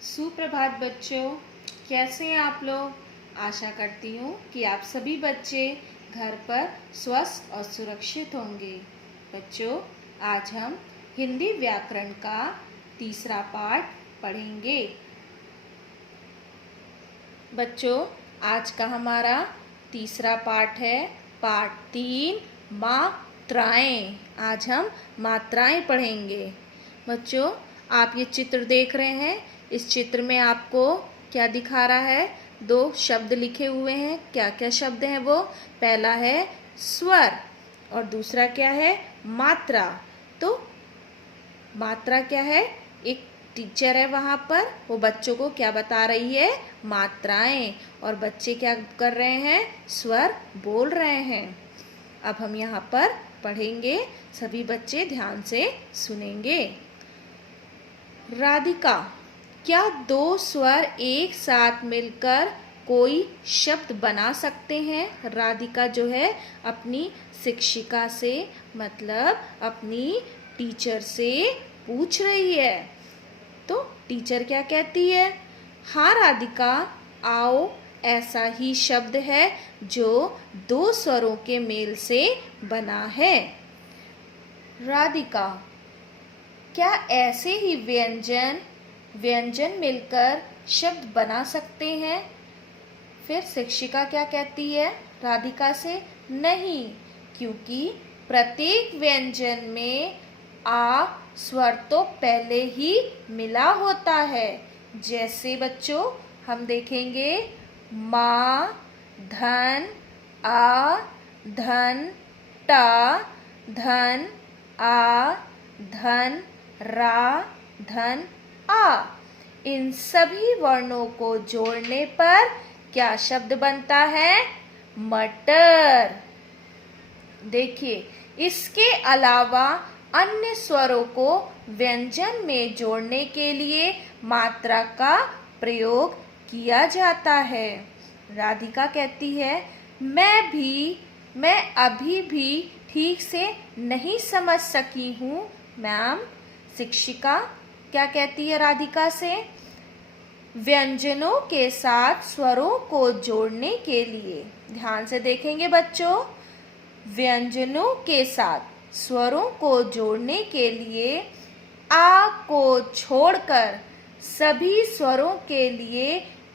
सुप्रभात बच्चों, कैसे हैं आप लोग। आशा करती हूँ कि आप सभी बच्चे घर पर स्वस्थ और सुरक्षित होंगे। बच्चों, आज हम हिंदी व्याकरण का तीसरा पाठ पढ़ेंगे। बच्चों, आज का हमारा तीसरा पाठ है पाठ 3 मात्राएं। आज हम मात्राएं पढ़ेंगे। बच्चों, आप ये चित्र देख रहे हैं। इस चित्र में आपको क्या दिखा रहा है? 2 शब्द लिखे हुए हैं। क्या क्या शब्द हैं वो? पहला है स्वर और दूसरा क्या है? मात्रा। तो मात्रा क्या है? एक टीचर है वहाँ पर, वो बच्चों को क्या बता रही है? मात्राएं। और बच्चे क्या कर रहे हैं? स्वर बोल रहे हैं। अब हम यहाँ पर पढ़ेंगे, सभी बच्चे ध्यान से सुनेंगे। राधिका, क्या 2 स्वर एक साथ मिलकर कोई शब्द बना सकते हैं? राधिका जो है अपनी शिक्षिका से, मतलब अपनी टीचर से पूछ रही है। तो टीचर क्या कहती है? हाँ राधिका, आओ, ऐसा ही शब्द है जो 2 स्वरों के मेल से बना है। राधिका, क्या ऐसे ही व्यंजन मिलकर शब्द बना सकते हैं? फिर शिक्षिका क्या कहती है राधिका से? नहीं, क्योंकि प्रत्येक व्यंजन में आ स्वर तो पहले ही मिला होता है। जैसे बच्चों हम देखेंगे, माँ, धन, आ, धन, टा, धन, आ, धन, रा, धन, आ। इन सभी वर्णों को जोड़ने पर क्या शब्द बनता है? मटर। देखिए, इसके अलावा अन्य स्वरों को व्यंजन में जोड़ने के लिए मात्रा का प्रयोग किया जाता है। राधिका कहती है, मैं अभी भी ठीक से नहीं समझ सकी हूँ मैम। शिक्षिका क्या कहती है राधिका से? व्यंजनों के साथ स्वरों को जोड़ने के लिए, ध्यान से देखेंगे बच्चों, व्यंजनों के साथ स्वरों को जोड़ने के लिए आ को छोड़कर सभी स्वरों के लिए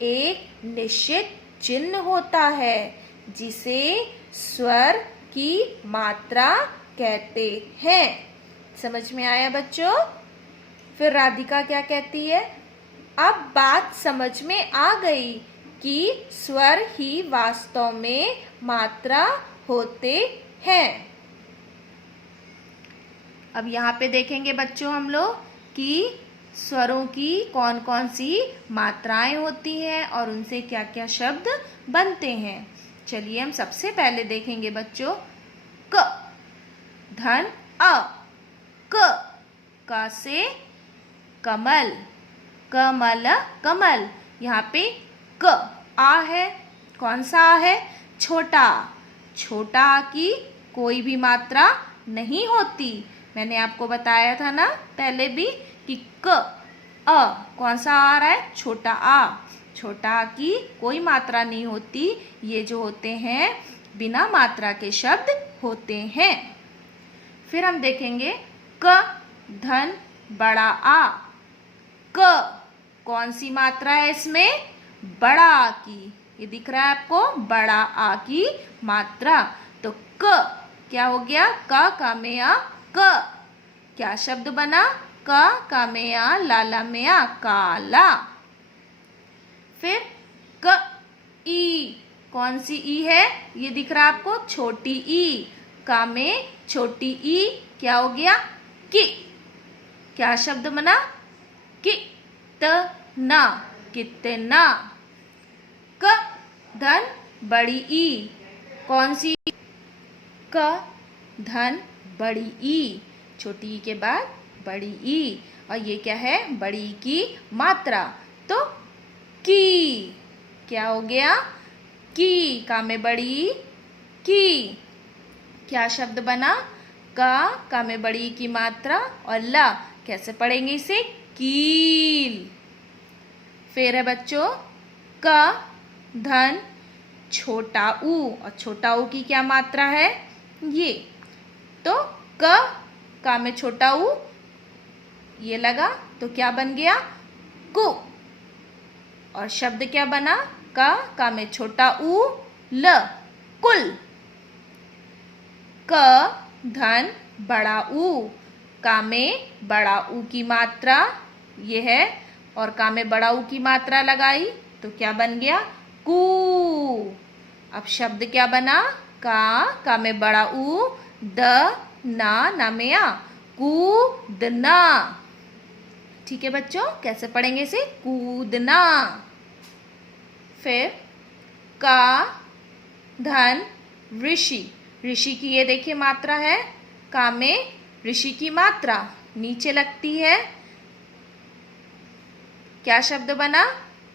एक निश्चित चिन्ह होता है, जिसे स्वर की मात्रा कहते हैं। समझ में आया बच्चों? फिर राधिका क्या कहती है? अब बात समझ में आ गई कि स्वर ही वास्तव में मात्रा होते हैं। अब यहाँ पे देखेंगे बच्चों हम लोग कि स्वरों की कौन कौन सी मात्राएं होती हैं और उनसे क्या क्या शब्द बनते हैं। चलिए हम सबसे पहले देखेंगे बच्चों, क, धन, अ। क से कमल, कमल, कमल। यहाँ पे क आ है। कौन सा आ है? छोटा। छोटा आ की कोई भी मात्रा नहीं होती। मैंने आपको बताया था ना पहले भी कि क अ कौन सा आ रहा है? छोटा आ। छोटा आ की कोई मात्रा नहीं होती। ये जो होते हैं बिना मात्रा के शब्द होते हैं। फिर हम देखेंगे क, धन, बड़ा आ। क कौन सी मात्रा है इसमें? बड़ा आ की। ये दिख रहा है आपको? बड़ा आ की मात्रा। तो क क्या हो गया? का में आ, क। क्या शब्द बना? का में आ, लाला में आ, काला। फिर क ई, कौन सी ई है? ये दिख रहा है आपको? छोटी ई। का में छोटी ई, क्या हो गया? कि। क्या शब्द बना? कितना, कितना। क, धन, बड़ी ई। कौन सी? क, धन, बड़ी ई। छोटी ई के बाद बड़ी ई। और ये क्या है? बड़ी ई की मात्रा। तो की। क्या हो गया? की। का में बड़ी की। क्या शब्द बना? का में बड़ी की मात्रा और ला। कैसे पढ़ेंगे इसे? कील। फिर है बच्चों क धन छोटा ऊ, और छोटा ऊ की क्या मात्रा है ये, तो का में छोटा ऊ ये लगा तो क्या बन गया कु, और शब्द क्या बना का में छोटा ऊ ल कुल। क धन बड़ा ऊ, का में बड़ा ऊ की मात्रा ये है, और का में बड़ा ऊ की मात्रा लगाई तो क्या बन गया कू। अब शब्द क्या बना का में बड़ा ऊ द ना में आ कूदना। ठीक है बच्चों, कैसे पढ़ेंगे इसे कूदना। फिर का धन ऋषि, ऋषि की ये देखिए मात्रा है, का में ऋषि की मात्रा नीचे लगती है, क्या शब्द बना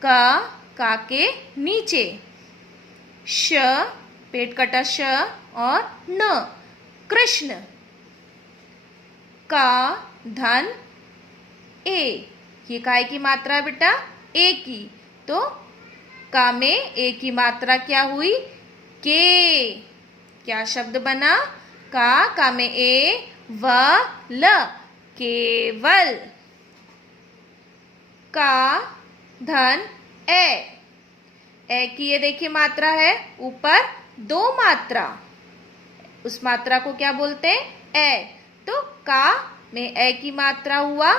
का के नीचे श पेट कटा श और न कृष्ण। का धन ए, ये काय की मात्रा है बेटा ए की, तो का में ए की मात्रा क्या हुई के, क्या शब्द बना का में ए व ल केवल। का धन ए की ये देखिए मात्रा है ऊपर दो मात्रा, उस मात्रा को क्या बोलते हैं ए, तो का में ए की मात्रा हुआ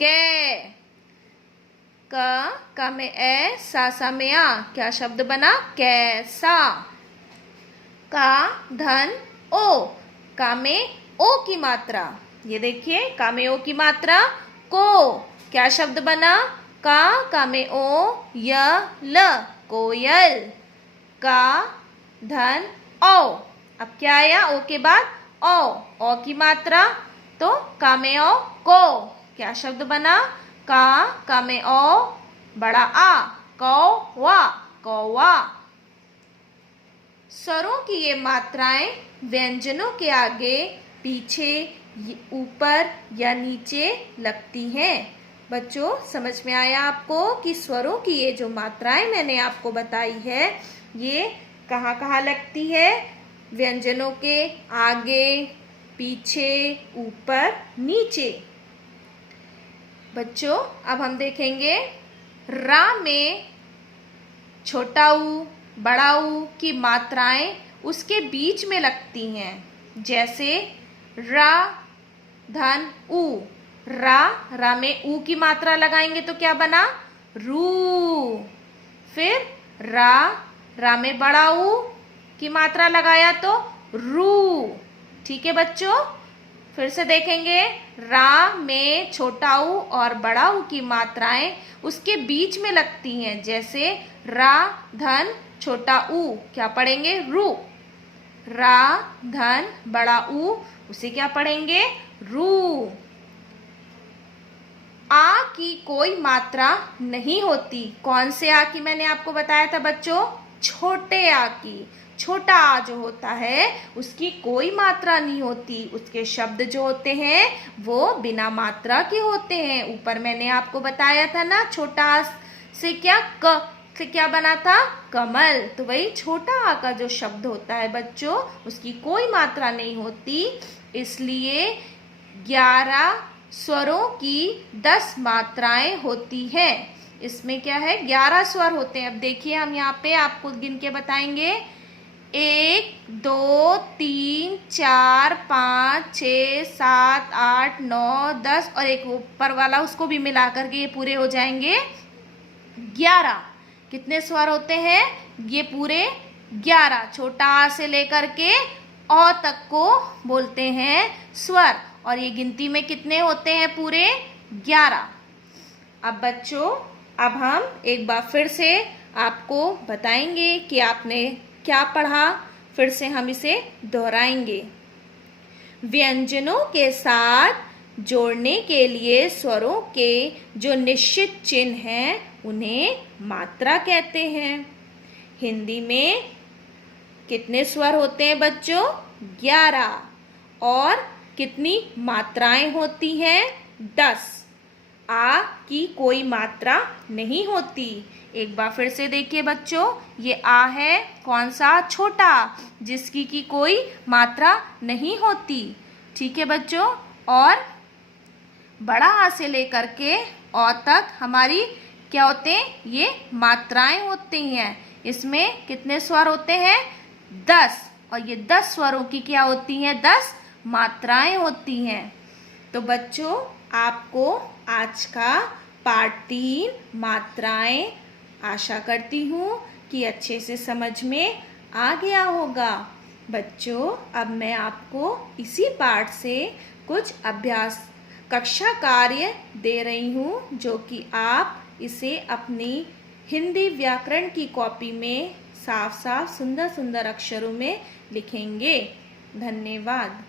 के। का में ए सा में आ, क्या शब्द बना कैसा। का धन ओ, का में ओ की मात्रा ये देखिए, का में ओ की मात्रा को, क्या शब्द बना का में ओ य ल कोयल। का धन ओ, अब क्या आया ओ के बाद ओ की मात्रा, तो का में ओ को, क्या शब्द बना का में ओ बड़ा आ कौवा कौवा। स्वरों की ये मात्राएं व्यंजनों के आगे पीछे ऊपर या नीचे लगती हैं। बच्चों समझ में आया आपको कि स्वरों की ये जो मात्राएं मैंने आपको बताई है ये कहाँ कहाँ लगती है, व्यंजनों के आगे पीछे ऊपर नीचे। बच्चों अब हम देखेंगे रा में छोटा ऊ बड़ा ऊ की मात्राएं उसके बीच में लगती हैं, जैसे रा धन ऊ, रा में ऊ की मात्रा लगाएंगे तो क्या बना रू। फिर रा में बड़ा ऊ की मात्रा लगाया तो रू। ठीक है बच्चों, फिर से देखेंगे रा में छोटा ऊ और बड़ा ऊ की मात्राएं उसके बीच में लगती हैं, जैसे रा धन छोटा ऊ क्या पढ़ेंगे रू, रा धन बड़ा ऊ उसे क्या पढ़ेंगे रू। आ की कोई मात्रा नहीं होती, कौन से आ की मैंने आपको बताया था बच्चों, छोटे आ की। छोटा आ जो होता है उसकी कोई मात्रा नहीं होती, उसके शब्द जो होते हैं वो बिना मात्रा के होते हैं। ऊपर मैंने आपको बताया था ना छोटा आ से क्या क से क्या बना था कमल, तो वही छोटा आ का जो शब्द होता है बच्चों उसकी कोई मात्रा नहीं होती, इसलिए 11 स्वरों की 10 मात्राएं होती हैं। इसमें क्या है 11 स्वर होते हैं। अब देखिए हम यहाँ पे आपको गिन के बताएंगे 1 2 3 4 5 6 7 8 9 10 और एक ऊपर वाला उसको भी मिला करके ये पूरे हो जाएंगे 11। कितने स्वर होते हैं ये पूरे 11, छोटा आ से लेकर के अ तक को बोलते हैं स्वर, और ये गिनती में कितने होते हैं पूरे 11। अब बच्चों अब हम एक बार फिर से आपको बताएंगे कि आपने क्या पढ़ा, फिर से हम इसे दोहराएंगे। व्यंजनों के साथ जोड़ने के लिए स्वरों के जो निश्चित चिन्ह हैं उन्हें मात्रा कहते हैं। हिंदी में कितने स्वर होते हैं बच्चों 11, और कितनी मात्राएं होती हैं 10। आ की कोई मात्रा नहीं होती। एक बार फिर से देखिए बच्चों, ये आ है कौन सा? छोटा, जिसकी की कोई मात्रा नहीं होती। ठीक है बच्चों। और बड़ा आ से लेकर के औ तक हमारी क्या होते हैं? ये मात्राएं होती हैं। इसमें कितने स्वर होते हैं? 10। और ये 10 स्वरों की क्या होती हैं? 10 मात्राएं होती हैं। तो बच्चों, आपको आज का पाठ 3 मात्राएं, आशा करती हूँ कि अच्छे से समझ में आ गया होगा। बच्चों, अब मैं आपको इसी पाठ से कुछ अभ्यास कक्षा कार्य दे रही हूँ, जो कि आप इसे अपनी हिंदी व्याकरण की कॉपी में साफ साफ सुंदर सुंदर अक्षरों में लिखेंगे। धन्यवाद।